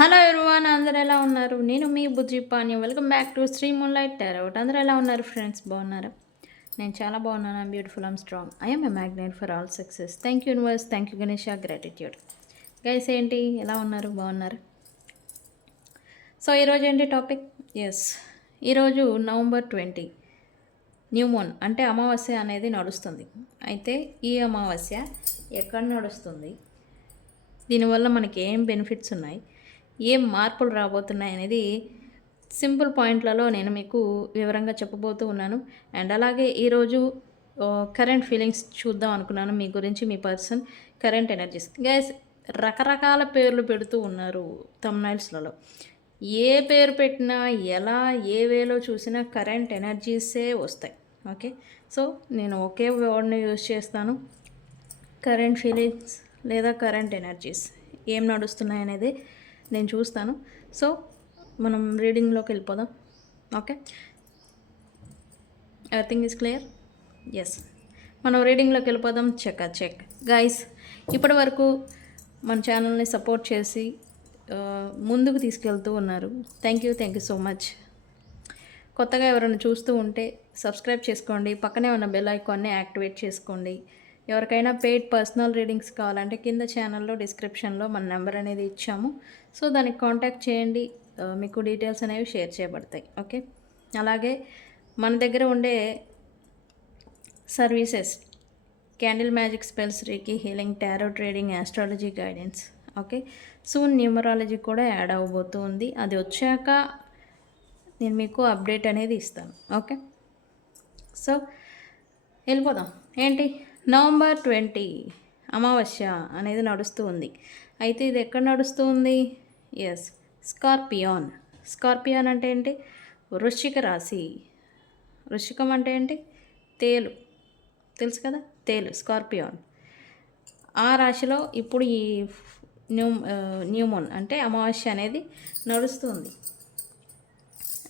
Hello everyone, అందరూ ఎలా ఉన్నారు? నేను మీ Bujji Pani. Welcome back to Sri moonlight tarot. అందరూ ఎలా ఉన్నారు ఫ్రెండ్స్? బాగున్నారా? నేను చాలా బాగున్నాను. I'm beautiful, I'm strong, I'm a magnet for all success. Thank you universe, thank you Ganesha, gratitude. Guys ఏంటి ఎలా ఉన్నారు? బాగున్నారు? సో ఈరోజు ఏంటి టాపిక్? ఎస్, ఈరోజు నవంబర్ 20 న్యూ మూన్ అంటే అమావాస్య అనేది నడుస్తుంది. అయితే ఈ అమావాస్య ఎక్కడ నడుస్తుంది, దీనివల్ల మనకి ఏం బెనిఫిట్స్ ఉన్నాయి, ఏం మార్పులు రాబోతున్నాయి అనేది సింపుల్ పాయింట్లలో నేను మీకు వివరంగా చెప్పబోతూ ఉన్నాను. అండ్ అలాగే ఈరోజు కరెంట్ ఫీలింగ్స్ చూద్దాం అనుకున్నాను మీ గురించి, మీ పర్సన్ కరెంట్ ఎనర్జీస్. గైస్ రకరకాల పేర్లు పెడుతూ ఉన్నారు థంబ్నైల్స్లలో. ఏ పేరు పెట్టినా, ఎలా ఏ వేలో చూసినా కరెంట్ ఎనర్జీసే వస్తాయి. ఓకే, సో నేను ఒకే వర్డ్ని యూజ్ చేస్తాను, కరెంట్ ఫీలింగ్స్ లేదా కరెంట్ ఎనర్జీస్ ఏం నడుస్తున్నాయి అనేది నేను చూస్తాను. సో మనం రీడింగ్లోకి వెళ్ళిపోదాం. Okay, everything is clear? Yes, మనం రీడింగ్లోకి వెళ్ళిపోదాం. చెక్ గైస్, ఇప్పటి వరకు మన ఛానల్ని సపోర్ట్ చేసి ముందుకు తీసుకెళ్తూ ఉన్నారు. Thank you so much. కొత్తగా ఎవరైనా చూస్తూ ఉంటే సబ్స్క్రైబ్ చేసుకోండి, పక్కనే ఉన్న బెల్ ఐకాన్ని యాక్టివేట్ చేసుకోండి. ఎవరికైనా పెయిడ్ పర్సనల్ రీడింగ్స్ కావాలంటే కింద ఛానల్లో డిస్క్రిప్షన్లో మన నెంబర్ అనేది ఇచ్చాము. సో దానికి కాంటాక్ట్ చేయండి, మీకు డీటెయిల్స్ అనేవి షేర్ చేయబడతాయి. ఓకే, అలాగే మన దగ్గర ఉండే services candle magic spells, reiki healing, tarot trading, astrology guidance. Okay, soon numerology కూడా యాడ్ అవ్వబోతుంది. అది వచ్చాక నేను మీకు అప్డేట్ అనేది ఇస్తాను. ఓకే, సో వెళ్ళిపోదాం. ఏంటి, నవంబర్ 20 అమావాస్య అనేది నడుస్తూ ఉంది. అయితే ఇది ఎక్కడ నడుస్తూ ఉంది? ఎస్, స్కార్పియాన్ అంటే ఏంటి? వృశ్చిక రాశి. వృశ్చికం అంటే ఏంటి? తేలు, తెలుసు కదా, తేలు, స్కార్పియాన్. ఆ రాశిలో ఇప్పుడు ఈ న్యూమూన్ అంటే అమావాస్య అనేది నడుస్తుంది.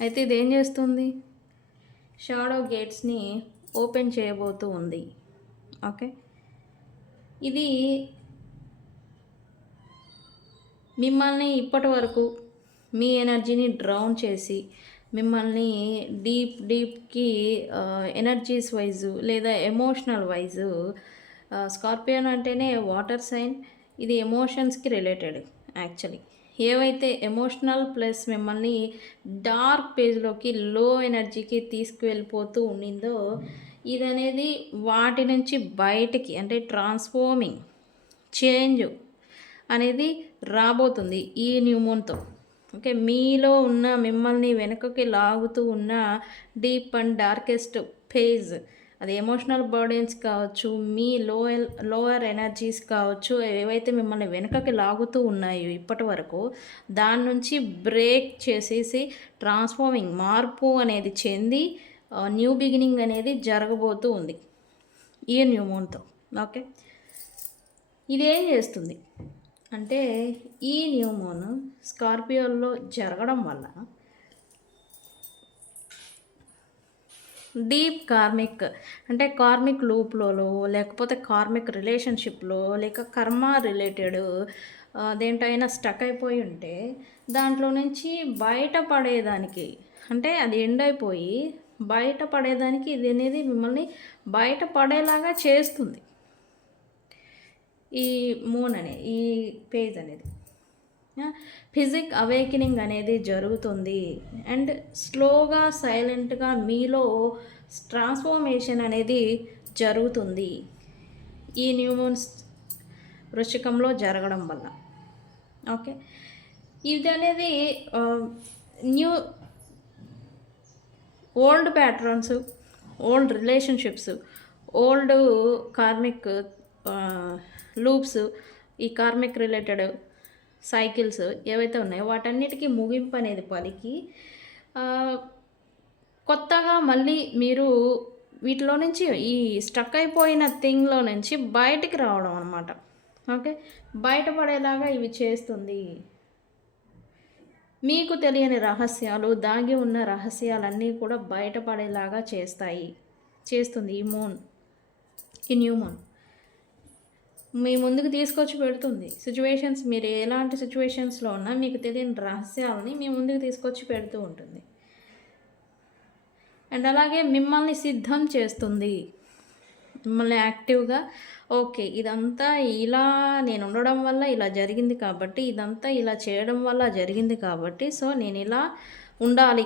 అయితే ఇది ఏం చేస్తుంది? షాడో గేట్స్ని ఓపెన్ చేయబోతూ ఉంది. ఓకే, ఇది మిమ్మల్ని ఇప్పటి వరకు మీ ఎనర్జీని డ్రౌన్ చేసి మిమ్మల్ని డీప్కి ఎనర్జీస్ వైజు లేదా ఎమోషనల్ వైజు, స్కార్పియన్ అంటేనే వాటర్ సైన్, ఇది ఎమోషన్స్కి రిలేటెడ్. యాక్చువల్లీ ఏవైతే ఎమోషనల్ ప్లస్ మిమ్మల్ని డార్క్ పేజ్లోకి, లో ఎనర్జీకి తీసుకువెళ్ళిపోతూ ఉండిందో, ఇది అనేది వాటి నుంచి బయటికి అంటే ట్రాన్స్ఫార్మింగ్ చేంజ్ అనేది రాబోతుంది ఈ న్యూమూన్తో. ఓకే, మీలో ఉన్న మిమ్మల్ని వెనుకకి లాగుతూ ఉన్న డీప్ అండ్ డార్కెస్ట్ ఫేజ్, అది ఎమోషనల్ బర్డెన్స్ కావచ్చు, మీ లోయర్ ఎనర్జీస్ కావచ్చు, ఏవైతే మిమ్మల్ని వెనుకకి లాగుతూ ఉన్నాయో ఇప్పటి వరకు, దాని నుంచి బ్రేక్ చేసేసి ట్రాన్స్ఫార్మింగ్ మార్పు అనేది చెంది న్యూ బిగినింగ్ అనేది జరగబోతూ ఉంది ఈ న్యూ మూన్తో. ఓకే, ఇదేం చేస్తుంది అంటే ఈ న్యూ మూన్ స్కార్పియోలో జరగడం వల్ల డీప్ కార్మిక్ అంటే కార్మిక్ లూప్లో, లేకపోతే కార్మిక్ రిలేషన్షిప్లో, లేక కర్మ రిలేటెడ్ దేంటైనా స్టక్ అయిపోయి ఉంటే దాంట్లో నుంచి బయటపడేదానికి, అంటే అది ఎండ్ అయిపోయి బయటపడేదానికి ఇది అనేది మిమ్మల్ని బయటపడేలాగా చేస్తుంది ఈ మూన్ ఈ పేజ్ అనేది. ఫిజిక్ అవేకినింగ్ అనేది జరుగుతుంది. అండ్ స్లోగా సైలెంట్గా మీలో ట్రాన్స్ఫర్మేషన్ అనేది జరుగుతుంది ఈ న్యూమూన్స్ వృశ్చికంలో జరగడం వల్ల. ఓకే, ఇది అనేది new old patterns, old relationships, old karmic loops, ఈ కార్మిక్ రిలేటెడ్ సైకిల్స్ ఏవైతే ఉన్నాయో వాటన్నిటికీ ముగింపు అనేది పలికి కొత్తగా మళ్ళీ మీరు వీటిలో నుంచి, ఈ స్టక్ అయిపోయిన థింగ్లో నుంచి బయటికి రావడం అనమాట. ఓకే, బయటపడేలాగా ఇవి చేస్తుంది. మీకు తెలియని రహస్యాలు, దాగి ఉన్న రహస్యాలన్నీ కూడా బయటపడేలాగా చేస్తుంది ఈ న్యూ మూన్. మీ ముందుకు తీసుకొచ్చి పెడుతుంది. సిట్యుయేషన్స్ మీరు ఎలాంటి సిట్యుయేషన్స్‌లో ఉన్నా మీకు తెలియని రహస్యాలని మీ ముందుకు తీసుకొచ్చి పెడుతూ ఉంటుంది. అండ్ అలాగే మిమ్మల్ని సిద్ధం చేస్తుంది. మిమ్మల్ని యాక్టివ్‌గా ఓకే. ఇదంతా ఇలా నేనుండడం వల్ల ఇలా జరిగింది కాబట్టి, ఇదంతా ఇలా చేయడం వల్ల జరిగింది కాబట్టి, సో, నేనిలా ఉండాలి.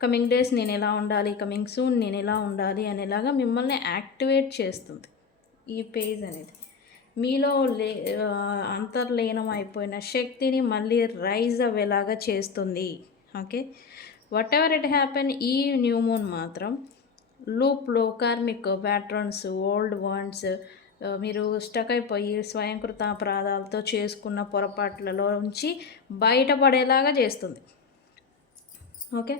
కమింగ్ డేస్ నేనెలా ఉండాలి, కమింగ్ సూన్ నేనెలా ఉండాలి అనేలాగా మిమ్మల్ని యాక్టివేట్ చేస్తుంది ఈ పేజ్ అనేది. మీలో అంతర్లీనం అయిపోయిన శక్తిని మళ్ళీ రైజ్ అవ్వేలాగా చేస్తుంది. ఓకే. వాటెవర్ ఇట్ హ్యాపెన్ ఈ న్యూ మూన్ మాత్రం లూప్‌లో కార్మిక్ ప్యాట్రన్స్, ఓల్డ్ వాంట్స్ మీరు స్టక్ అయిపోయి స్వయంకృత అపరాధాలతో చేసుకున్న పొరపాట్లలోంచి బయటపడేలాగా చేస్తుంది. ఓకే.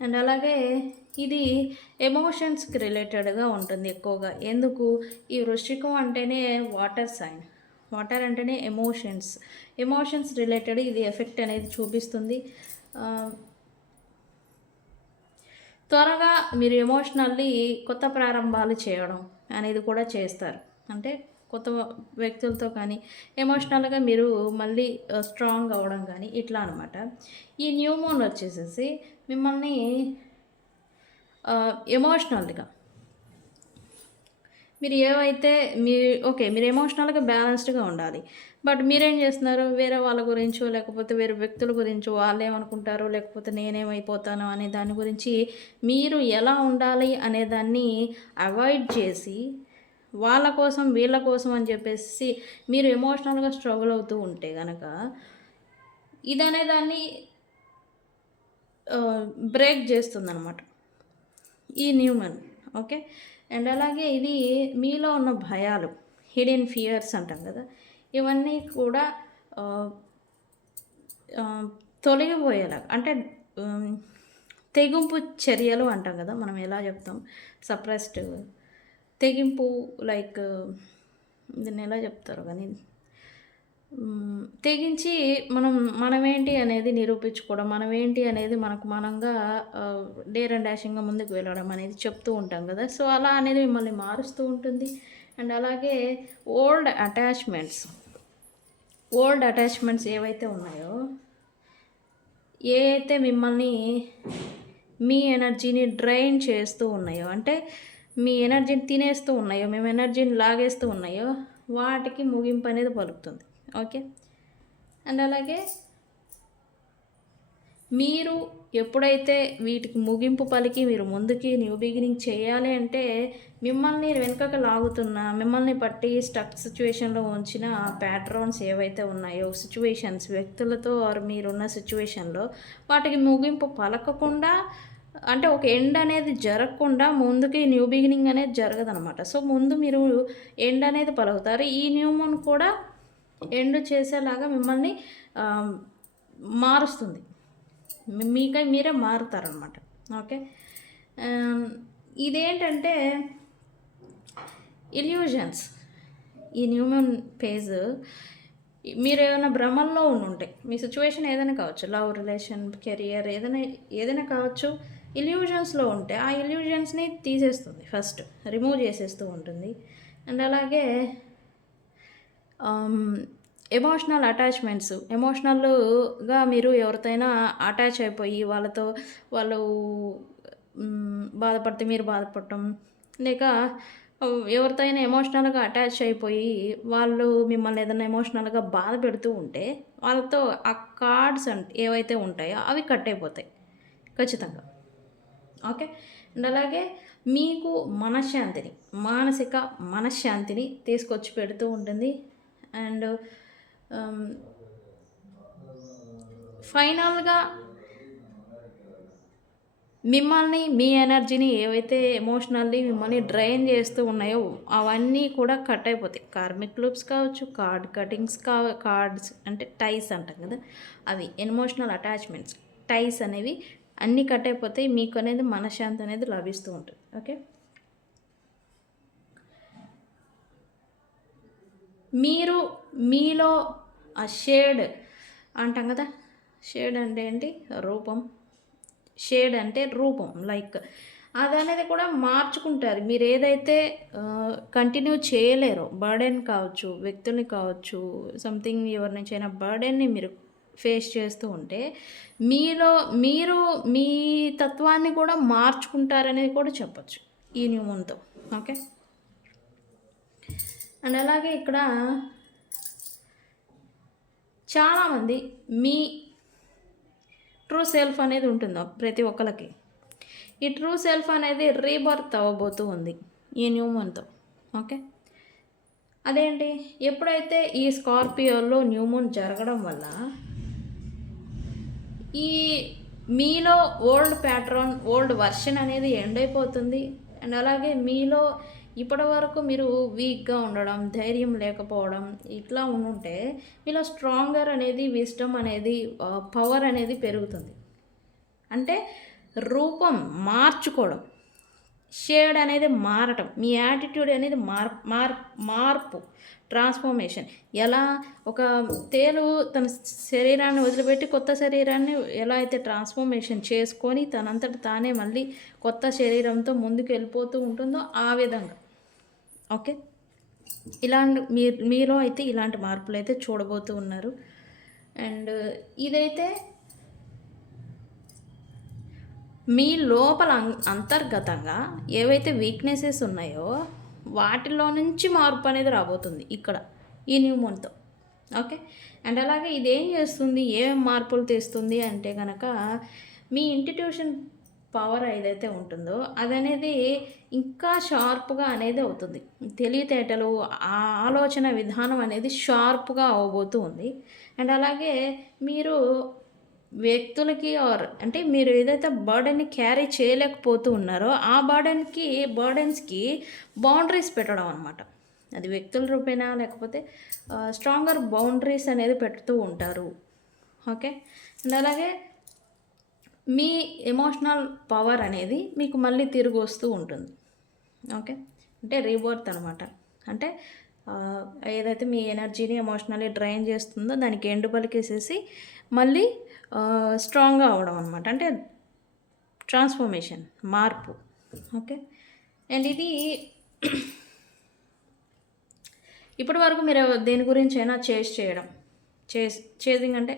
అండ్ అలాగే ఇది ఎమోషన్స్‌కి రిలేటెడ్‌గా ఉంటుంది ఎక్కువగా. ఎందుకు? ఈ వృశ్చికం అంటేనే వాటర్ సైన్. వాటర్ అంటేనే ఎమోషన్స్. ఎమోషన్స్ రిలేటెడ్ ఇది ఎఫెక్ట్ అనేది చూపిస్తుంది. త్వరగా మీరు ఎమోషనల్లీ కొత్త ప్రారంభాలు చేయడం అనేది కూడా చేస్తారు. అంటే కొత్త వ్యక్తులతో కానీ ఎమోషనల్‌గా మీరు మళ్ళీ స్ట్రాంగ్ అవ్వడం కానీ ఇట్లా అనమాట. ఈ న్యూ మూన్ వచ్చేసేసి మిమ్మల్ని ఎమోషనల్‌గా మీరు ఏవైతే మీరు ఎమోషనల్‌గా బ్యాలెన్స్డ్‌గా ఉండాలి. బట్ మీరేం చేస్తున్నారు? వేరే వాళ్ళ గురించో, లేకపోతే వేరే వ్యక్తుల గురించో వాళ్ళేమనుకుంటారో, లేకపోతే నేనేమైపోతానో అనే దాని గురించి మీరు ఎలా ఉండాలి అనే దాన్ని అవాయిడ్ చేసి, వాళ్ళ కోసం, వీళ్ళ కోసం అని చెప్పేసి మీరు ఎమోషనల్‌గా స్ట్రగుల్ అవుతూ ఉంటే గనక, ఇదనే దాన్ని బ్రేక్ చేస్తుందనమాట ఈ న్యూ మూన్. ఓకే. అండ్ అలాగే ఇది మీలో ఉన్న భయాలు, హిడెన్ ఫియర్స్ అంటాం కదా, ఇవన్నీ కూడా తొలగిపోయేలాగా అంటే తెగింపు చర్యలు అంటాం కదా, మనం ఎలా చెప్తాం సప్రెస్డ్ తెగింపు లైక్ దీన్ని ఎలా చెప్తారో కానీ తెగించి మనమేంటి అనేది నిరూపించుకోవడం, మనమేంటి అనేది మనకు మనంగా డేర్ అండ్ డాషింగ్‌గా ముందుకు వెళ్ళడం అనేది చెప్తూ ఉంటాం కదా. సో, అలా అనేది మిమ్మల్ని మారుస్తూ ఉంటుంది. అండ్ అలాగే ఓల్డ్ అటాచ్‌మెంట్స్ ఏవైతే ఉన్నాయో, ఏవైతే మిమ్మల్ని మీ ఎనర్జీని డ్రైన్ చేస్తూ ఉన్నాయో, అంటే మీ ఎనర్జీని తినేస్తూ ఉన్నాయో, మేము ఎనర్జీని లాగేస్తూ ఉన్నాయో, వాటికి ముగింపు అనేది పలుకుతుంది. ఓకే. అండ్ అలాగే మీరు ఎప్పుడైతే వీటికి ముగింపు పలికి మీరు ముందుకి న్యూ బిగినింగ్ చేయాలి అంటే, మిమ్మల్ని వెనుకకు లాగుతున్న, మిమ్మల్ని పట్టి స్టక్ సిచ్యువేషన్‌లో ఉంచిన ప్యాట్రన్స్ ఏవైతే ఉన్నాయో, సిచ్యువేషన్స్ వ్యక్తులతో ఆర్ మీరున్న సిచ్యువేషన్‌లో వాటికి ముగింపు పలకకుండా, అంటే ఒక ఎండ్ అనేది జరగకుండా ముందుకి న్యూ బిగినింగ్ అనేది జరగదనమాట. సో, ముందు మీరు ఎండ్ అనేది పలుకుతారు. ఈ న్యూ మూన్ కూడా ఎండ్ చేసేలాగా మిమ్మల్ని మారుస్తుంది. మీరే మారుతారనమాట. ఓకే. ఇదేంటంటే ఇల్యూజన్స్. ఈ న్యూ మూన్ ఫేజ్ మీరేమైనా భ్రమల్లో ఉండుంటే, మీ సిచ్యువేషన్ ఏదైనా కావచ్చు, లవ్, రిలేషన్, కెరియర్ ఏదైనా కావచ్చు. ఇల్యూజన్స్‌లో ఉంటే ఆ ఇల్యూజన్స్‌ని తీసేస్తుంది, ఫస్ట్ రిమూవ్ చేసేస్తూ ఉంటుంది. అండ్ అలాగే ఎమోషనల్ అటాచ్‌మెంట్స్, ఎమోషనల్‌గా మీరు ఎవరితోనైనా అటాచ్ అయిపోయి వాళ్ళు బాధపడితే మీరు బాధపడటం, లేక ఎవరితో అయినా ఎమోషనల్‌గా అటాచ్ అయిపోయి వాళ్ళు మిమ్మల్ని ఏదైనా ఎమోషనల్‌గా బాధ పెడుతూ ఉంటే, వాళ్ళతో ఆ కార్డ్స్ ఏవైతే ఉంటాయో అవి కట్ అయిపోతాయి ఖచ్చితంగా. ఓకే. అండ్ అలాగే మీకు మానసిక మనశ్శాంతిని తీసుకొచ్చి పెడుతూ ఉంటుంది. అండ్ ఫైనల్‌గా మిమ్మల్ని, మీ ఎనర్జీని ఏవైతే ఎమోషనల్లీ మిమ్మల్ని డ్రైన్ చేస్తూ ఉన్నాయో అవన్నీ కూడా కట్ అయిపోతాయి. కార్మిక్ లూప్స్ కావచ్చు, కార్డ్స్ అంటే టైస్ అంటాం కదా, అవి ఎమోషనల్ అటాచ్‌మెంట్స్, టైస్ అనేవి అన్నీ కట్ అయిపోతాయి. మీకు అనేది మనశ్శాంతి అనేది లభిస్తూ ఉంటుంది. ఓకే. మీరు మీలో ఆ షేడ్ అంటాం కదా, షేడ్ అంటే ఏంటి? రూపం. షేడ్ అంటే రూపం. లైక్ అదనేది కూడా మార్చుకుంటారు. మీరేదైతే కంటిన్యూ చేయలేరో బర్డెన్ కావచ్చు, వ్యక్తుల్ని కావచ్చు, సంథింగ్ ఎవరి నుంచైనా బర్డెన్‌ని మీరు ఫేస్ చేస్తూ ఉంటే, మీలో మీరు మీ తత్వాన్ని కూడా మార్చుకుంటారనేది కూడా చెప్పొచ్చు ఈ న్యూ మూన్‌తో. ఓకే. అండ్ అలాగే ఇక్కడ చాలామంది మీ ట్రూ సెల్ఫ్ అనేది ఉంటుంది ప్రతి ఒక్కళ్ళకి. ఈ ట్రూ సెల్ఫ్ అనేది రీబర్త్ అవ్వబోతూ ఉంది ఈ న్యూ మూన్‌తో. ఓకే. అదేంటి, ఎప్పుడైతే ఈ స్కార్పియోలో న్యూ మూన్ జరగడం వల్ల ఈ మీలో ఓల్డ్ ప్యాట్రన్, ఓల్డ్ వర్షన్ అనేది ఎండ్ అయిపోతుంది. అండ్ అలాగే మీలో ఇప్పటివరకు మీరు వీక్‌గా ఉండడం, ధైర్యం లేకపోవడం ఇట్లా ఉండుంటే మీలో స్ట్రాంగర్ అనేది, విజ్డమ్ అనేది, పవర్ అనేది పెరుగుతుంది. అంటే రూపం మార్చుకోవడం, షేడ్ అనేది మారటం, మీ యాటిట్యూడ్ అనేది మార్పు, ట్రాన్స్ఫర్మేషన్. ఎలా ఒక తేలు తన శరీరాన్ని వదిలిపెట్టి కొత్త శరీరాన్ని ఎలా అయితే ట్రాన్స్ఫర్మేషన్ చేసుకొని తనంతట తానే మళ్ళీ కొత్త శరీరంతో ముందుకు వెళ్ళిపోతూ ఉంటుందో ఆ విధంగా. ఓకే. ఇలాంటి మీలో అయితే ఇలాంటి మార్పులు అయితే చూడబోతూ ఉన్నారు. అండ్ ఇదైతే మీ లోపల అంతర్గతంగా ఏవైతే వీక్నెసెస్ ఉన్నాయో వాటిలో నుంచి మార్పు అనేది రాబోతుంది ఇక్కడ ఈ న్యూ మూన్‌తో. ఓకే. అండ్ అలాగే ఇదేం చేస్తుంది, ఏమేం మార్పులు తెస్తుంది అంటే కనుక మీ ఇంట్యూషన్ పవర్ ఏదైతే ఉంటుందో అదనేది ఇంకా షార్ప్గా అనేది అవుతుంది. తెలివితేటలు, ఆలోచన విధానం అనేది షార్ప్గా అవ్వబోతూ ఉంది. అండ్ అలాగే మీరు వ్యక్తులకి అంటే మీరు ఏదైతే బర్డెన్‌ని క్యారీ చేయలేకపోతూ ఉన్నారో ఆ బర్డెన్స్‌కి బౌండరీస్ పెట్టడం అనమాట. అది వ్యక్తుల రూపేణా లేకపోతే స్ట్రాంగర్ బౌండరీస్ అనేది పెడుతూ ఉంటారు. ఓకే. అండ్ అలాగే మీ ఎమోషనల్ పవర్ అనేది మీకు మళ్ళీ తిరిగి వస్తూ ఉంటుంది. ఓకే. అంటే రీబర్త్ అనమాట. అంటే ఏదైతే మీ ఎనర్జీని ఎమోషనల్లీ డ్రైన్ చేస్తుందో దానికి ఎండ్ పలికేసేసి మళ్ళీ స్ట్రాంగ్గా అవ్వడం అనమాట. అంటే ట్రాన్స్ఫర్మేషన్, మార్పు. ఓకే. అండ్ ఇది ఇప్పటి వరకు మీరు దేని గురించి అయినా చేయడం, చేసింగ్ అంటే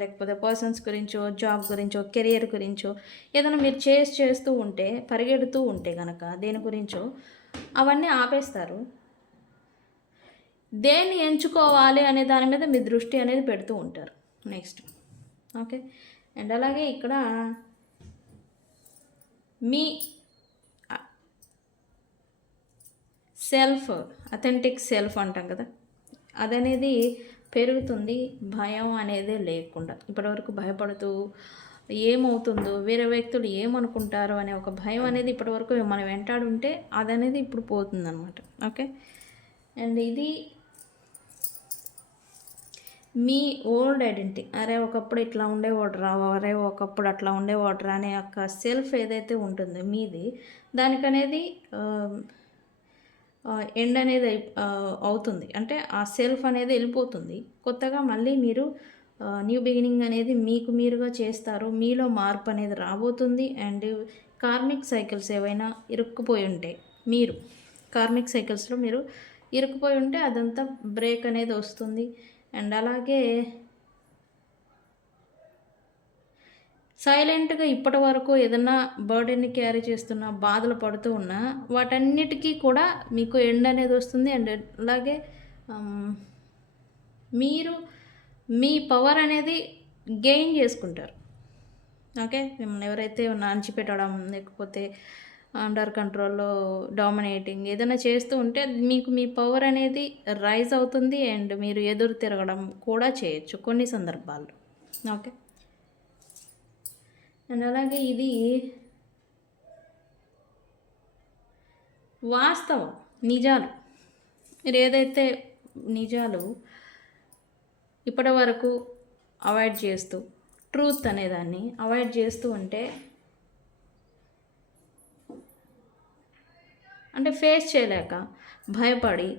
లేకపోతే పర్సన్స్ గురించో, జాబ్ గురించో, కెరియర్ గురించో ఏదైనా మీరు చేస్తూ ఉంటే, పరిగెడుతూ ఉంటే కనుక దేని గురించో అవన్నీ ఆపేస్తారు. దేన్ని ఎంచుకోవాలి అనే దాని మీద మీ దృష్టి అనేది పెడుతూ ఉంటారు నెక్స్ట్. ఓకే. అండ్ అలాగే ఇక్కడ మీ సెల్ఫ్, అథెంటిక్ సెల్ఫ్ అంటాం కదా, అదనేది పెరుగుతుంది. భయం అనేది లేకుండా ఇప్పటివరకు భయపడుతూ ఏమవుతుందో, వేరే వ్యక్తులు ఏమనుకుంటారో అనే ఒక భయం అనేది ఇప్పటివరకు మనం వెంటాడుంటే అదనేది ఇప్పుడు పోతుందన్నమాట. ఓకే. అండ్ ఇది మీ ఓల్డ్ ఐడెంటిటీ, అరే ఒకప్పుడు ఇట్లా ఉండేవాడురా, అరే ఒకప్పుడు అట్లా ఉండేవాడురా అనే ఒక సెల్ఫ్ ఏదైతే ఉంటుందో మీది, దానికనేది ఎండ్ అనేది అవుతుంది. అంటే ఆ సెల్ఫ్ అనేది వెళ్ళిపోతుంది. కొత్తగా మళ్ళీ మీరు న్యూ బిగినింగ్ అనేది మీకు మీరుగా చేస్తారు. మీలో మార్పు అనేది రాబోతుంది. అండ్ కార్మిక్ సైకిల్స్ ఏవైనా ఇరుక్కుపోయి ఉంటే, మీరు కార్మిక్ సైకిల్స్లో మీరు ఇరుక్కుపోయి ఉంటే అదంతా బ్రేక్ అనేది వస్తుంది. అండ్ అలాగే సైలెంట్గా ఇప్పటి వరకు ఏదన్నా బర్డెన్ని క్యారీ చేస్తున్నా, బాధలు పడుతూ ఉన్నా వాటన్నిటికీ కూడా మీకు ఎండ్ అనేది వస్తుంది. అండ్ అలాగే మీరు మీ పవర్ అనేది గెయిన్ చేసుకుంటారు. ఓకే. మిమ్మల్ని ఎవరైతే అణచిపెట్టడం లేకపోతే అండర్ కంట్రోల్లో డామినేటింగ్ ఏదైనా చేస్తూ ఉంటే మీకు మీ పవర్ అనేది రైజ్ అవుతుంది. అండ్ మీరు ఎదురు తిరగడం కూడా చేయొచ్చు కొన్ని సందర్భాల్లో. ఓకే. అండ్ అలాగే ఇది వాస్తవం, నిజాలు. మీరు ఏదైతే నిజాలు ఇప్పటి వరకు అవాయిడ్ చేస్తూ, ట్రూత్ అనేదాన్ని అవాయిడ్ చేస్తూ ఉంటే, అంటే ఫేస్ చేయలేక, భయపడి,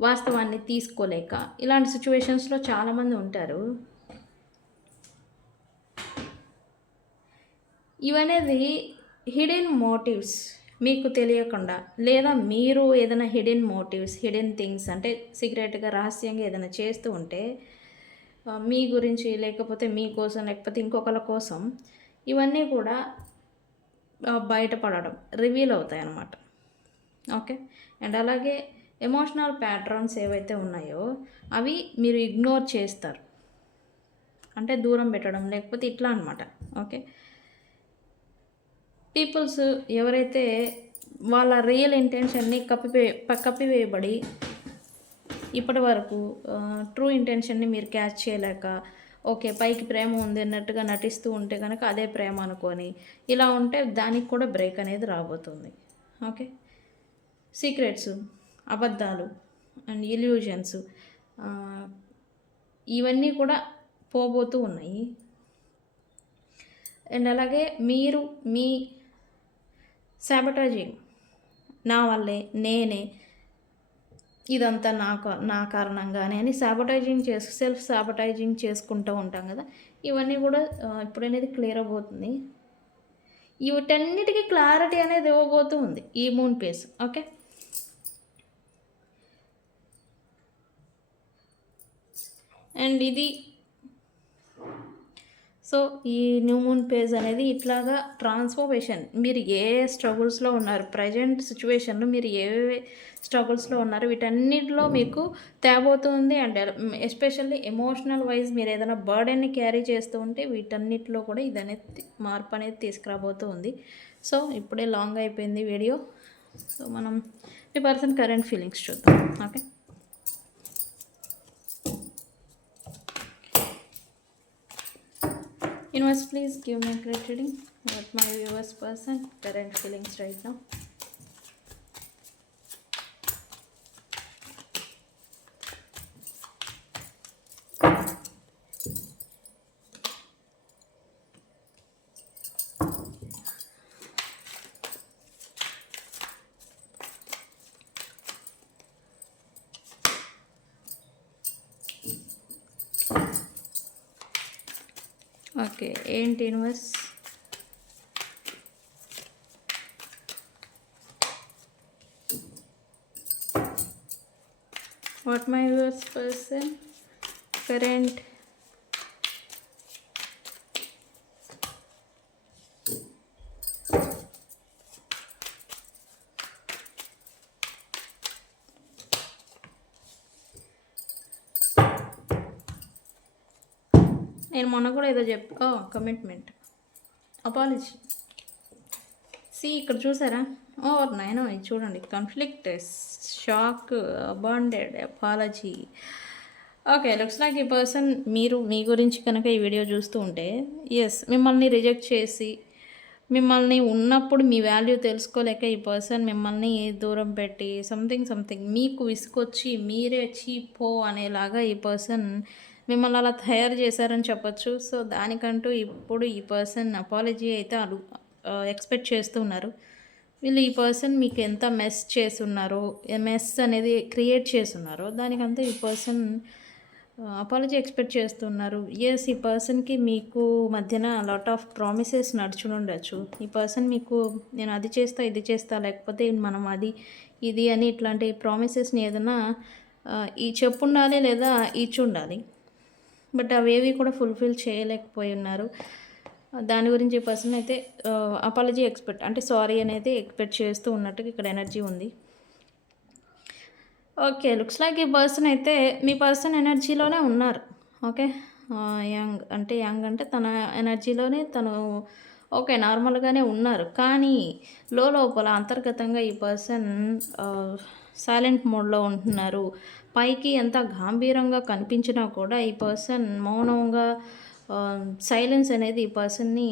వాస్తవాన్ని తీసుకోలేక ఇలాంటి సిచ్యువేషన్స్లో చాలామంది ఉంటారు. ఇవనేది హిడెన్ మోటివ్స్ మీకు తెలియకుండా, లేదా మీరు ఏదైనా హిడెన్ మోటివ్స్, హిడెన్ థింగ్స్ అంటే సీక్రెట్గా రహస్యంగా ఏదైనా చేస్తూ ఉంటే మీ గురించి, లేకపోతే మీకోసం, లేకపోతే ఇంకొకళ్ళ కోసం, ఇవన్నీ కూడా బయటపడడం, రివీల్ అవుతాయి అన్నమాట. ఓకే. అండ్ అలాగే ఎమోషనల్ ప్యాటర్న్స్ ఏవైతే ఉన్నాయో అవి మీరు ఇగ్నోర్ చేస్తారు, అంటే దూరం పెట్టడం, లేకపోతే ఇట్లా అనమాట. ఓకే. పీపుల్స్ ఎవరైతే వాళ్ళ రియల్ ఇంటెన్షన్ని కప్పివేయబడి ఇప్పటి వరకు ట్రూ ఇంటెన్షన్ని మీరు క్యాచ్ చేయలేక, ఓకే పైకి ప్రేమ ఉంది అన్నట్టుగా నటిస్తూ ఉంటే కనుక అదే ప్రేమ అనుకొని ఇలా ఉంటే దానికి కూడా బ్రేక్ అనేది రాబోతుంది. ఓకే. సీక్రెట్స్, అబద్ధాలు అండ్ ఇల్యూజన్స్ ఇవన్నీ కూడా పోబోతూ ఉన్నాయి. అండ్ అలాగే మీరు మీ సాబటాజింగ్, నా వల్లే, నేనే, ఇదంతా నా కారణంగానే అని సెల్ఫ్ సాబటైజింగ్ చేసుకుంటూ ఉంటాం కదా. ఇవన్నీ కూడా ఇప్పుడనేది క్లియర్ అవబోతుంది. వీటన్నిటికీ క్లారిటీ అనేది ఇవ్వబోతూ ఉంది ఈ మూన్ పేస్. ఓకే. అండ్ ఇది సో ఈ న్యూ మూన్ పేజ్ అనేది ఇట్లాగా ట్రాన్స్ఫర్మేషన్, మీరు ఏ స్ట్రగుల్స్లో ఉన్నారు, ప్రజెంట్ సిచ్యువేషన్లో మీరు ఏ స్ట్రగుల్స్లో ఉన్నారు, వీటన్నిటిలో మీకు తేబోతుంది. అండ్ ఎస్పెషల్లీ ఎమోషనల్ వైజ్ మీరు ఏదైనా బర్డెన్ని క్యారీ చేస్తూ ఉంటే వీటన్నిటిలో కూడా ఇది అనేది మార్పు అనేది తీసుకురాబోతూ ఉంది. సో ఇప్పుడే లాంగ్ అయిపోయింది వీడియో. సో మనం మీ పర్సన్ కరెంట్ ఫీలింగ్స్ చూద్దాం. Okay. Universe, please give me a great reading. What my viewers person current feelings right now. Okay. ఏంటి universe? What my viewers person current నేను మొన్న కూడా ఏదో కమిట్మెంట్, అపాలజీ. ఇక్కడ చూసారా? నాయనో ఇది చూడండి, conflict, shock, abandoned, apology. Okay, looks like ఈ పర్సన్ మీరు మీ గురించి కనుక ఈ వీడియో చూస్తూ ఉంటే, మిమ్మల్ని రిజెక్ట్ చేసి, మిమ్మల్ని ఉన్నప్పుడు మీ వాల్యూ తెలుసుకోలేక ఈ పర్సన్ మిమ్మల్ని దూరం పెట్టి సంథింగ్ మీకు విసుకొచ్చి మీరే చీపో అనేలాగా ఈ పర్సన్ మిమ్మల్ని అలా తయారు చేశారని చెప్పొచ్చు. సో దానికంటూ ఇప్పుడు ఈ పర్సన్ అపాలజీ అయితే ఎక్స్పెక్ట్ చేస్తున్నారు. వీళ్ళు ఈ పర్సన్ మీకు ఎంత మెస్ చేస్తున్నారో, మెస్ అనేది క్రియేట్ చేస్తున్నారో దానికంతా ఈ పర్సన్ అపాలజీ ఎక్స్పెక్ట్ చేస్తున్నారు. ఈ పర్సన్కి మీకు మధ్యన లాట్ ఆఫ్ ప్రామిసెస్ నడుచుని ఉండొచ్చు. ఈ పర్సన్ మీకు నేను అది చేస్తా, ఇది చేస్తా, లేకపోతే మనం అది ఇది అని ఇట్లాంటి ప్రామిసెస్ని ఏదైనా చెప్పుండాలి లేదా ఇచ్చి ఉండాలి. బట్ అవేవి కూడా ఫుల్ఫిల్ చేయలేకపోయి ఉన్నారు. దాని గురించి ఈ పర్సన్ అయితే అపాలజీ అంటే సారీ అనేది ఎక్స్పెక్ట్ చేస్తూ ఉన్నట్టుగా ఇక్కడ ఎనర్జీ ఉంది. ఓకే, లుక్స్ లైక్ ఈ పర్సన్ అయితే మీ పర్సన్ ఎనర్జీలోనే ఉన్నారు. ఓకే, యంగ్ అంటే తన ఎనర్జీలోనే తను ఓకే నార్మల్గానే ఉన్నారు. కానీ లోపల అంతర్గతంగా ఈ పర్సన్ సైలెంట్ మోడ్లో ఉంటున్నారు. పైకి ఎంత గంభీరంగా కనిపించినా కూడా ఈ పర్సన్ మౌనంగా సైలెన్స్ అనేది ఈ పర్సన్ని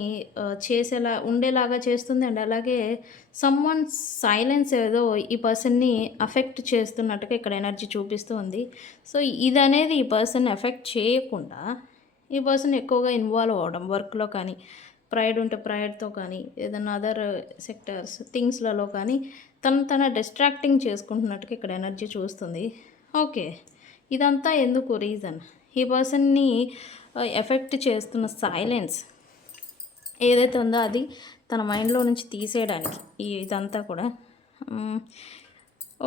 ఉండేలాగా చేస్తుంది. అండ్ అలాగే సమ్వన్ సైలెన్స్ ఏదో ఈ పర్సన్ని అఫెక్ట్ చేస్తున్నట్టుగా ఇక్కడ ఎనర్జీ చూపిస్తూ ఉంది. సో ఇది అనేది ఈ పర్సన్ ఎఫెక్ట్ చేయకుండా ఈ పర్సన్ ఎక్కువగా ఇన్వాల్వ్ అవ్వడం, వర్క్లో కానీ, ప్రైడ్ ఉంటే ప్రైడ్తో కానీ, ఏదైనా అదర్ సెక్టర్స్ థింగ్స్లలో కానీ తన డిస్ట్రాక్టింగ్ చేసుకుంటున్నట్టుగా ఇక్కడ ఎనర్జీ చూస్తుంది. ఓకే, ఇదంతా ఎందుకు రీజన్? ఈ పర్సన్ని ఎఫెక్ట్ చేస్తున్న సైలెన్స్ ఏదైతే ఉందో అది తన మైండ్లో నుంచి తీసేయడానికి ఇదంతా కూడా.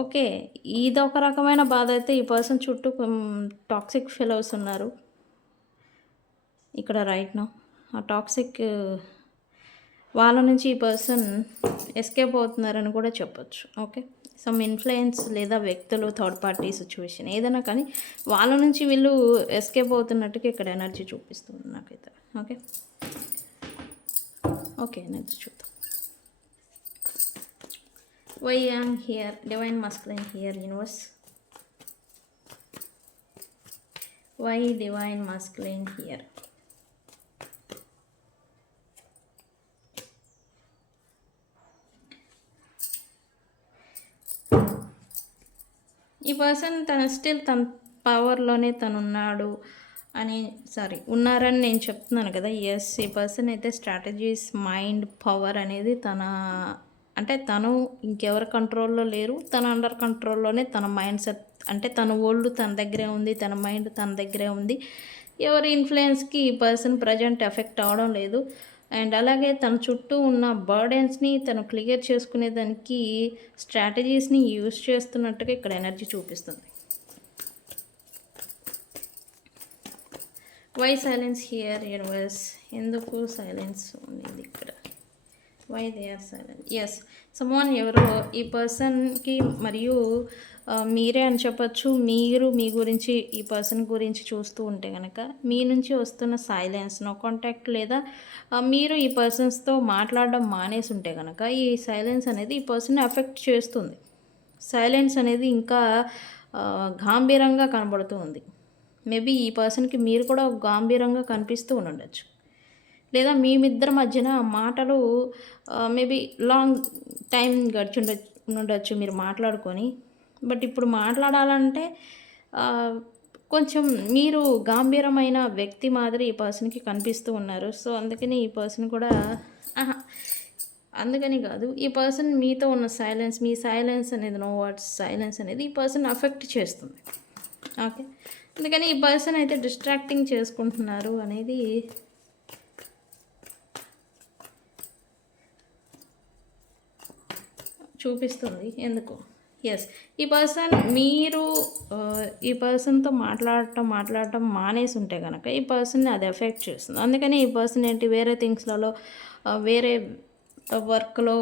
ఓకే, ఇదొక రకమైన బాధ అయితే ఈ పర్సన్ చుట్టూ టాక్సిక్ ఫెలోస్ ఉన్నారు ఇక్కడ రైట్ నౌ. ఆ టాక్సిక్ వాళ్ళ నుంచి ఈ పర్సన్ ఎస్కేప్ అవుతున్నారని కూడా చెప్పొచ్చు. ఓకే, సమ్ ఇన్ఫ్లుయెన్స్ లేదా వ్యక్తులు, థర్డ్ పార్టీ సిచ్యువేషన్ ఏదైనా కానీ వాళ్ళ నుంచి వీళ్ళు ఎస్కేప్ అవుతున్నట్టుగా ఇక్కడ ఎనర్జీ చూపిస్తుంది నాకైతే. ఓకే ఓకే, ఎనర్జీ చూద్దాం. Why young here, divine masculine here, universe. Why divine masculine here? ఈ పర్సన్ తన పవర్లోనే తనున్నాడు అని ఉన్నారని నేను చెప్తున్నాను కదా. ఎస్, ఈ పర్సన్ అయితే స్ట్రాటజీస్, మైండ్, పవర్ అనేది అంటే తను ఇంకెవరి కంట్రోల్లో లేరు, తన అండర్ కంట్రోల్లోనే తన మైండ్ సెట్, అంటే తన ఓల్డ్ తన దగ్గరే ఉంది, తన మైండ్ తన దగ్గరే ఉంది. ఎవరి ఇన్ఫ్లుయెన్స్కి ఈ పర్సన్ ప్రజెంట్ ఎఫెక్ట్ అవడం లేదు. అండ్ అలాగే తన చుట్టూ ఉన్న బర్డెన్స్ని తను క్లియర్ చేసుకునేదానికి స్ట్రాటజీస్ని యూజ్ చేస్తున్నట్టుగా ఇక్కడ ఎనర్జీ చూపిస్తుంది. Why silence here universe? ఎందుకు సైలెన్స్ ఉంది ఇక్కడ? Why they are silent? Yes, someone ఎవరో ఈ పర్సన్కి మరియు మీరే అని చెప్పచ్చు. మీరు మీ గురించి ఈ పర్సన్ గురించి చూస్తూ ఉంటే కనుక మీ నుంచి వస్తున్న సైలెన్స్, నో కాంటాక్ట్, లేదా మీరు ఈ పర్సన్స్తో మాట్లాడడం మానేసి ఉంటే కనుక ఈ సైలెన్స్ అనేది ఈ పర్సన్ ఎఫెక్ట్ చేస్తుంది. సైలెన్స్ అనేది ఇంకా గాంభీరంగా కనబడుతూ ఉంది. మేబీ ఈ పర్సన్కి మీరు కూడా గాంభీరంగా కనిపిస్తూ ఉండొచ్చు, లేదా మీమిద్దరి మధ్యన మాటలు మేబీ లాంగ్ టైం ఉండొచ్చు మీరు మాట్లాడుకొని. బట్ ఇప్పుడు మాట్లాడాలంటే కొంచెం మీరు గంభీరమైన వ్యక్తి మాదిరి ఈ పర్సన్కి కనిపిస్తూ ఉన్నారు. సో అందుకని ఈ పర్సన్ కూడా అందుకని కాదు, ఈ పర్సన్ మీతో ఉన్న సైలెన్స్, మీ సైలెన్స్ అనేది, నో వర్డ్స్ సైలెన్స్ అనేది ఈ పర్సన్ అఫెక్ట్ చేస్తుంది. ఓకే, అందుకని ఈ పర్సన్ అయితే డిస్ట్రాక్టింగ్ చేసుకుంటున్నారు అనేది చూపిస్తుంది. ఎందుకు? ఎస్, ఈ పర్సన్ మీరు ఈ పర్సన్తో మాట్లాడటం మానేసి ఉంటే కనుక ఈ పర్సన్ని అది ఎఫెక్ట్ చేస్తుంది. అందుకని ఈ పర్సన్ ఏంటి, వేరే థింగ్స్లలో, వేరే వర్క్లో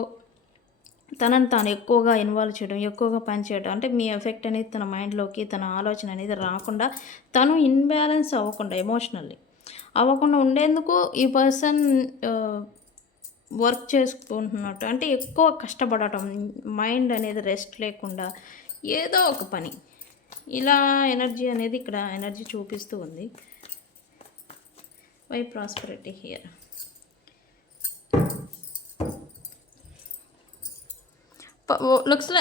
తనని తాను ఎక్కువగా ఇన్వాల్వ్ చేయడం, ఎక్కువగా పనిచేయడం, అంటే మీ ఎఫెక్ట్ అనేది తన మైండ్లోకి, తన ఆలోచన అనేది రాకుండా, తను ఇన్బ్యాలెన్స్ అవ్వకుండా, ఎమోషనల్లీ అవ్వకుండా ఉండేందుకు ఈ పర్సన్ వర్క్ చేసుకుంటున్నట్టు, అంటే ఎక్కువ కష్టపడటం, మైండ్ అనేది రెస్ట్ లేకుండా ఏదో ఒక పని, ఇలా ఎనర్జీ అనేది ఇక్కడ ఎనర్జీ చూపిస్తూ ఉంది. Why prosperity here? లుక్స్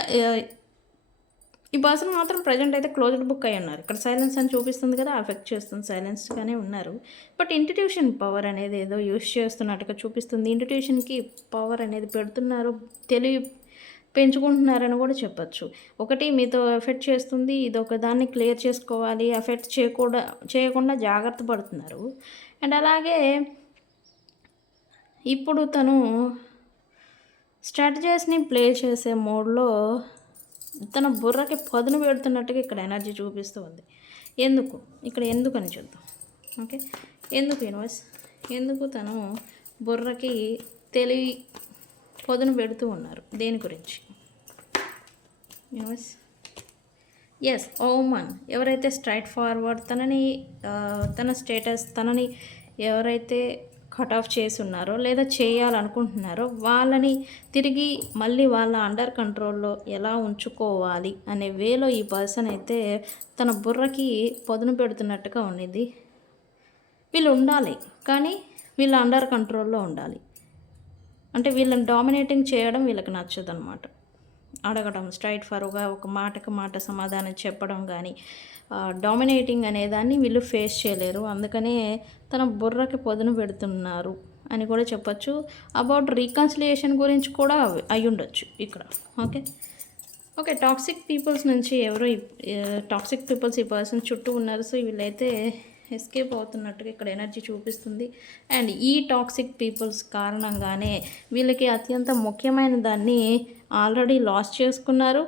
ఈ పర్సన్ మాత్రం ప్రజెంట్ అయితే క్లోజ్డ్ బుక్ అయి ఉన్నారు. ఇక్కడ సైలెన్స్ అని చూపిస్తుంది కదా, అఫెక్ట్ చేస్తుంది, సైలెన్స్గానే ఉన్నారు. బట్ ఇంట్యూషన్ పవర్ అనేది ఏదో యూస్ చేస్తున్నట్టుగా చూపిస్తుంది. ఇంట్యూషన్కి పవర్ అనేది పెడుతున్నారు, తెలివి పెంచుకుంటున్నారని కూడా చెప్పచ్చు. ఒకటి మీతో ఎఫెక్ట్ చేస్తుంది, ఇది ఒక దాన్ని క్లియర్ చేసుకోవాలి, ఎఫెక్ట్ చేయకుండా జాగ్రత్త పడుతున్నారు. అండ్ అలాగే ఇప్పుడు తను స్ట్రాటజీస్ని ప్లే చేసే మోడ్లో తన బుర్రకి పదును పెడుతున్నట్టుగా ఇక్కడ ఎనర్జీ చూపిస్తూ ఉంది. ఎందుకు ఇక్కడ ఎందుకని చూద్దాం. ఓకే, ఎందుకు యూనివర్స్? ఎందుకు తను బుర్రకి తెలివి పదును పెడుతూ ఉన్నారు, దేని గురించి యూనివర్స్? ఎస్, ఓమన్ ఎవరైతే స్ట్రైట్ ఫార్వర్డ్ తన స్టేటస్, తనని ఎవరైతే కట్ ఆఫ్ చేసి ఉన్నారో లేదా చేయాలనుకుంటున్నారో వాళ్ళని తిరిగి మళ్ళీ వాళ్ళ అండర్ కంట్రోల్లో ఎలా ఉంచుకోవాలి అనే వేలో ఈ పర్సన్ అయితే తన బుర్రకి పదును పెడుతున్నట్టుగా ఉండింది. వీళ్ళు ఉండాలి, కానీ వీళ్ళ అండర్ కంట్రోల్లో ఉండాలి. అంటే వీళ్ళని డామినేటింగ్ చేయడం వీళ్ళకి నచ్చదు అనమాట. అడగడం, స్ట్రైట్ ఫార్వర్డ్గా ఒక మాటకు మాట సమాధానం చెప్పడం కానీ, డామినేటింగ్ అనేదాన్ని వీళ్ళు ఫేస్ చేయలేరు. అందుకనే తన బుర్రకి పదును పెడుతున్నారు అని కూడా చెప్పచ్చు. అబౌట్ రీకన్సిలియేషన్ గురించి కూడా అయి ఉండొచ్చు ఇక్కడ. ఓకే, టాక్సిక్ పీపుల్స్ నుంచి ఎవరో టాక్సిక్ పీపుల్స్ ఈ పర్సన్ చుట్టూ ఉన్నారు. సో వీళ్ళైతే ఎస్కేప్ అవుతున్నట్టుగా ఇక్కడ ఎనర్జీ చూపిస్తుంది. అండ్ ఈ టాక్సిక్ పీపుల్స్ కారణంగానే వీళ్ళకి అత్యంత ముఖ్యమైన దాన్ని ఆల్రెడీ లాస్ చేసుకున్నారు.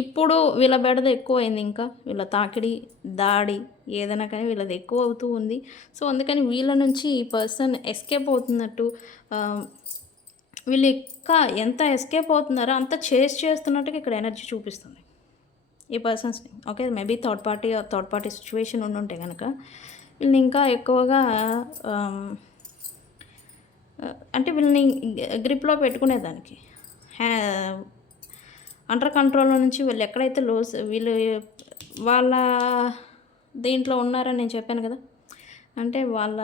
ఇప్పుడు వీళ్ళ బెడద ఎక్కువైంది, ఇంకా వీళ్ళ తాకిడి దాడి ఏదైనా కానీ వీళ్ళది ఎక్కువ అవుతూ ఉంది. సో అందుకని వీళ్ళ నుంచి ఈ పర్సన్ ఎస్కేప్ అవుతున్నట్టు, వీళ్ళు ఇంకా ఎంత ఎస్కేప్ అవుతున్నారో అంత చేస్ చేస్తున్నట్టుగా ఇక్కడ ఎనర్జీ చూపిస్తుంది ఈ పర్సన్స్ని. Okay, maybe third party situation ఉండుంటే కనుక వీళ్ళని ఇంకా ఎక్కువగా అంటే వీళ్ళని గ్రిప్లో పెట్టుకునేదానికి, అండర్ కంట్రోల్లో నుంచి వీళ్ళు ఎక్కడైతే వీళ్ళు వాళ్ళ దీంట్లో ఉన్నారని నేను చెప్పాను కదా, అంటే వాళ్ళ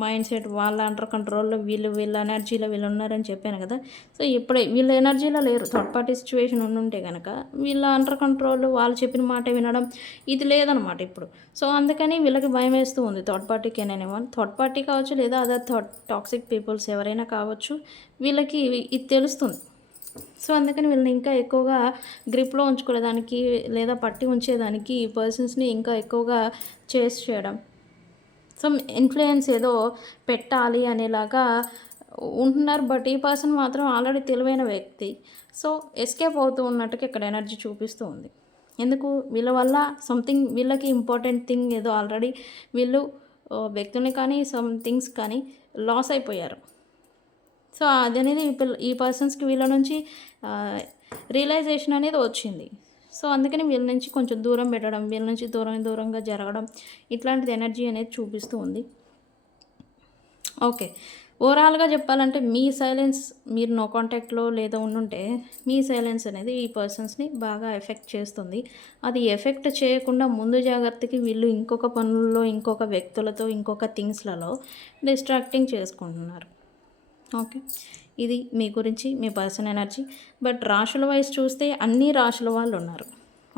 మైండ్ సెట్ వాళ్ళ అండర్ కంట్రోల్లో వీళ్ళ ఎనర్జీలో వీళ్ళు ఉన్నారని చెప్పాను కదా. సో ఇప్పుడే వీళ్ళ ఎనర్జీలో లేరు. థర్డ్ పార్టీ సిచ్యువేషన్ ఉండుంటే కనుక వీళ్ళ అండర్ కంట్రోల్, వాళ్ళు చెప్పిన మాట వినడం ఇది లేదనమాట ఇప్పుడు. సో అందుకని వీళ్ళకి భయం వేస్తూ ఉంది. థర్డ్ పార్టీకి అనేవాళ్ళు, థర్డ్ పార్టీ కావచ్చు లేదా అదర్ టాక్సిక్ పీపుల్స్ ఎవరైనా కావచ్చు, వీళ్ళకి ఇది తెలుస్తుంది. సో అందుకని వీళ్ళని ఇంకా ఎక్కువగా గ్రిప్లో ఉంచుకునేదానికి లేదా పట్టి ఉంచేదానికి ఈ పర్సన్స్ని ఇంకా ఎక్కువగా చేస్ చేయడం, సమ్ ఇన్ఫ్లుయెన్స్ ఏదో పెట్టాలి అనేలాగా ఉంటున్నారు. బట్ ఈ పర్సన్ మాత్రం ఆల్రెడీ తెలివైన వ్యక్తి. సో ఎస్కేప్ అవుతూ ఉన్నట్టుగా ఇక్కడ ఎనర్జీ చూపిస్తూ ఉంది. ఎందుకు, వీళ్ళ వల్ల సంథింగ్ వీళ్ళకి ఇంపార్టెంట్ థింగ్ ఏదో ఆల్రెడీ వీళ్ళు వ్యక్తుల్ని కానీ సమ్ థింగ్స్ కానీ లాస్ అయిపోయారు. సో అది అనేది ఈ పర్సన్స్కి వీళ్ళ నుంచి రియలైజేషన్ అనేది వచ్చింది. సో అందుకని వీళ్ళ నుంచి కొంచెం దూరం పెట్టడం, వీళ్ళ నుంచి దూరంగా జరగడం, ఇట్లాంటిది ఎనర్జీ అనేది చూపిస్తూ ఉంది. ఓకే, ఓవరాల్గా చెప్పాలంటే మీ సైలెన్స్, మీరు నో కాంటాక్ట్లో లేదా ఉండుంటే మీ సైలెన్స్ అనేది ఈ పర్సన్స్ని బాగా ఎఫెక్ట్ చేస్తుంది. అది ఎఫెక్ట్ చేయకుండా ముందు జాగ్రత్తకి వీళ్ళు ఇంకొక పనుల్లో, ఇంకొక వ్యక్తులతో, ఇంకొక థింగ్స్లలో డిస్ట్రాక్టింగ్ చేసుకుంటున్నారు. ఓకే, ఇది మీ గురించి మీ పర్సన్ ఎనర్జీ. బట్ రాశుల వైజ్ చూస్తే అన్ని రాశుల వాళ్ళు ఉన్నారు.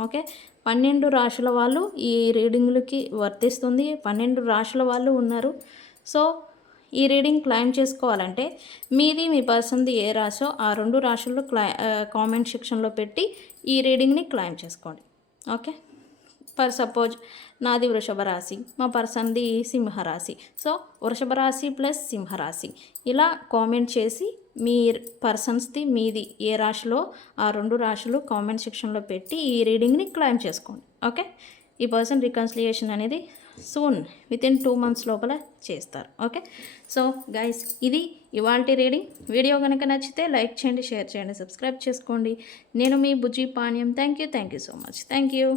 ఓకే, 12 రాశుల వాళ్ళు ఈ రీడింగ్లకి వర్తిస్తుంది. 12 రాశుల వాళ్ళు ఉన్నారు. సో ఈ రీడింగ్ క్లైమ్ చేసుకోవాలంటే మీది మీ పర్సన్ది ఏ రాశో ఆ 2 రాశుల్లో కామెంట్ సెక్షన్లో పెట్టి ఈ రీడింగ్ని క్లైమ్ చేసుకోండి. ఓకే, ఫర్ సపోజ్ నాది వృషభ రాశి, మా పర్సన్ది సింహరాశి. సో వృషభ రాశి ప్లస్ సింహరాశి ఇలా కామెంట్ చేసి మీ పర్సన్స్ది మీది ఏ రాశిలో ఆ 2 రాశులు కామెంట్ సెక్షన్లో పెట్టి ఈ రీడింగ్ని క్లైమ్ చేసుకోండి. ఓకే, ఈ పర్సన్ రికన్సిలియేషన్ అనేది సూన్ వితిన్ 2 months లోపల చేస్తారు. ఓకే, సో గైస్ ఇది ఇవాల్టి రీడింగ్. వీడియో కనుక నచ్చితే లైక్ చేయండి, షేర్ చేయండి, సబ్స్క్రైబ్ చేసుకోండి. నేను మీ Bujji Panyam. Thank you so much. Thank you.